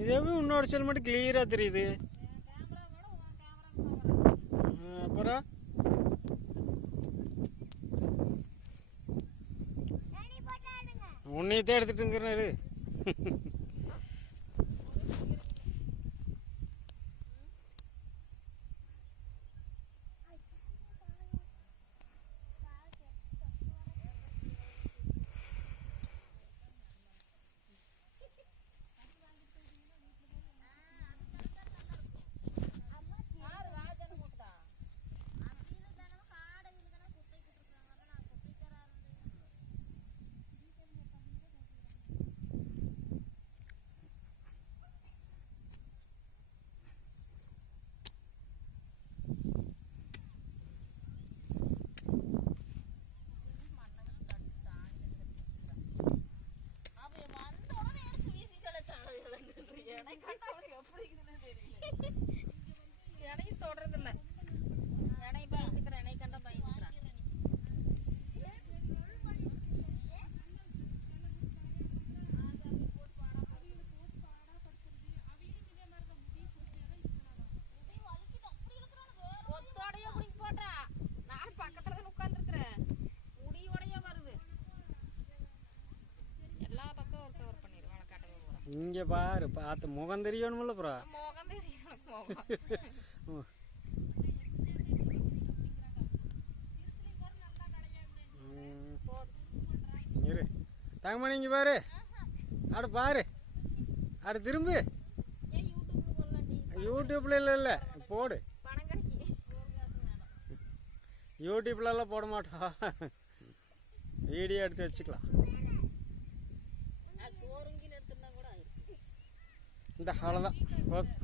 இது எப்படி இன்னொரு செல் மட்டும் கிளியராக தெரியுது. அப்புறம் உன்னையத்தான் எடுத்துட்டுங்கிறாரு. தொடர்றதில்ல எனை பயந்துக்கிறேன், எனை கண்ட பயந்துக்கிறேன். கொத்தோடையே பிடிக்க போட்டா நான் பக்கத்துல தான் உட்காந்துருக்குறேன். முடியோடையே வருது. எல்லா பக்கம் ஒரு கவர் பண்ணிடுவேன். காட்டவே போகிறேன். இங்கே பாரு, பார்த்து முகம் தெரியணுமில்ல. அப்புறம் முகம் தெரியும். இரு தங்கமணி, இங்கே பாரு. அட பாரு, அட திரும்பு. யூடியூப்ல இல்லை போடு. யூடியூப்லலாம் போட மாட்டோம், வீடியோ எடுத்து வச்சுக்கலாம். இந்த அவ்வளோதான். ஓகே.